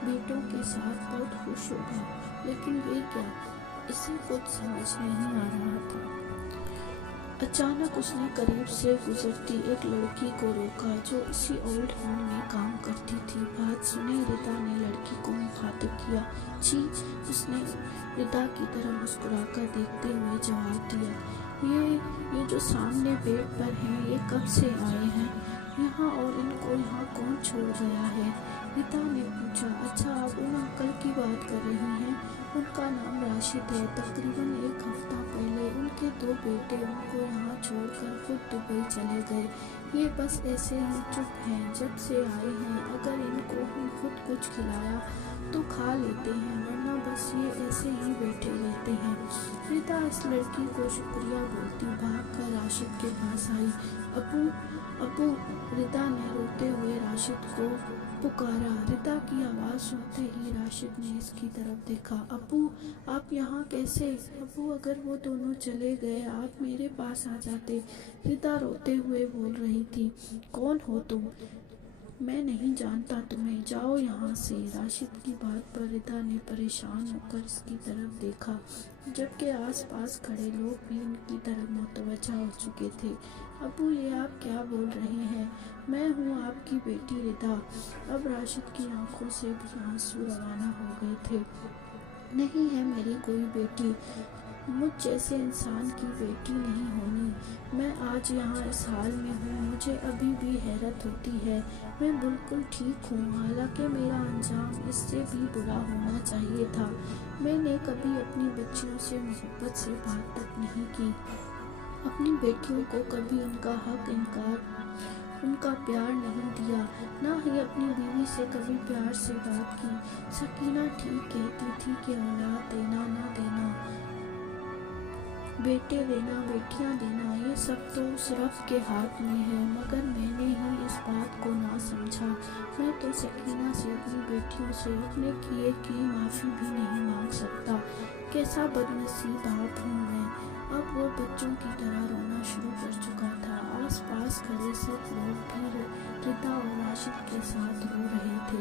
बेटों के साथ बहुत खुश होगा, लेकिन ये क्या, इसे कुछ समझ नहीं आ रहा था। अचानक उसने करीब से गुजरती एक लड़की को रोका जो इसी ओल्ड होम में काम करती थी। बात सुने रिता ने लड़की को मुखातिब किया। जी, उसने रिता की तरफ मुस्कुराकर देखते हुए जवाब दिया। ये जो सामने बेड पर हैं, ये कब से आए हैं यहाँ, और इनको यहाँ कौन छोड़ गया है? रिता ने पूछा। अच्छा, आप उन अंकल की बात कर रही हैं? उनका नाम राशिद है। तकरीबन एक हफ्ता पहले उनके 2 बेटे उनको यहाँ छोड़कर खुद दुबई चले गए। ये बस ऐसे ही चुप हैं जब से आए हैं। अगर इनको हम खुद कुछ खिलाया तो खा लेते हैं, वरना बस ये ऐसे ही बैठे रहते हैं। रिता इस लड़की को शुक्रिया बोलती भागकर राशिद के पास आई। अबू, रिता ने रोते हुए राशिद को पुकारा। रिता की आवाज़ सुनते ही राशिद ने इसकी तरफ देखा। अबू, आप यहाँ कैसे? अबू, अगर वो दोनों चले गए आप मेरे पास आ जाते। रिता रोते हुए बोल रही थी। कौन हो तुम? मैं नहीं जानता तुम्हें, जाओ यहाँ से। राशिद की बात पर रिता ने परेशान होकर इसकी तरफ देखा, जबकि आसपास खड़े लोग भी उनकी तरफ मुतवज्जा हो चुके थे। अबू, ये आप क्या बोल रहे हैं? मैं हूँ आपकी बेटी रिता। अब राशिद की आंखों से भी आंसू रवाना हो गए थे। नहीं है मेरी कोई बेटी, मुझ जैसे इंसान की बेटी नहीं होनी। मैं आज यहाँ इस हाल में हूँ, मुझे अभी भी हैरत होती है। मैं बिल्कुल ठीक हूँ, हालांकि मेरा अंजाम इससे भी बुरा होना चाहिए था। मैंने कभी अपनी बच्चियों से मोहब्बत से बात तक नहीं की, अपनी बेटियों को कभी उनका हक उनका प्यार नहीं दिया, ना ही अपनी बीवी से कभी प्यार से बात की। सकीना ठीक कहती थी कि औलाद देना ना देना, बेटे देना बेटियां देना, ये सब तो उस रब के हाथ में है, मगर मैंने ही इस बात को ना समझा। मैं तो सकीना से, अपनी बेटियों से अपने किए की माफ़ी भी नहीं मांग सकता। कैसा बदनसीब बाप हूँ मैं। अब वो बच्चों की तरह रोना शुरू कर चुका था। आसपास खड़े सब लोग भी रिता और राशिद के साथ रो रहे थे।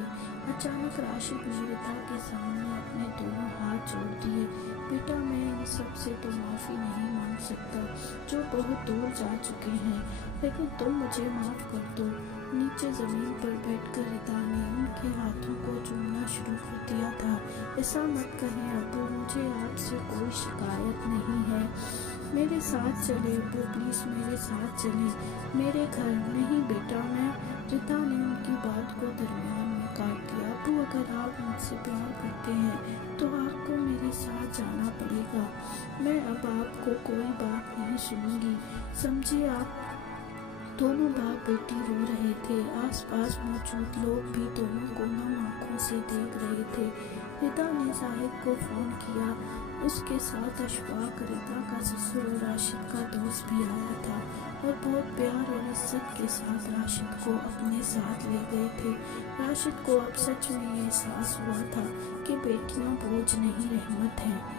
अचानक राशिद ने रिता के सामने अपने दोनों हाथ जोड़ दिए। बेटा, मैं इन सब से तो माफ़ी नहीं मांग सकता जो बहुत दूर जा चुके हैं, लेकिन तुम मुझे माफ़ कर दो। नीचे ज़मीन पर बैठकर रिता ने उनके हाथों को चूमना शुरू कर दिया था। ऐसा मत कहें अबू, मुझे आपसे कोई शिकायत नहीं है। मेरे साथ चले अबू, प्लीज़ मेरे साथ चले मेरे घर। नहीं बेटा, मैं। रिता ने उनकी बात को दरमियान में काट दिया। अबू, अगर आप मुझसे प्यार करते हैं तो आपको मेरे साथ जाना पड़ेगा। मैं अब आपको कोई बात नहीं सुनूंगी, समझिए आप। दोनों बाप बेटी रो रहे थे। आसपास मौजूद लोग भी दोनों को नम आंखों से देख रहे थे। रिता ने साहिब को फ़ोन किया। उसके साथ अशफाक, रिता का ससुर और राशिद का दोस्त भी आया था और बहुत प्यार और इज्जत के साथ राशिद को अपने साथ ले गए थे। राशिद को अब सच में ये एहसास हुआ था कि बेटियां बोझ नहीं, रहमत हैं।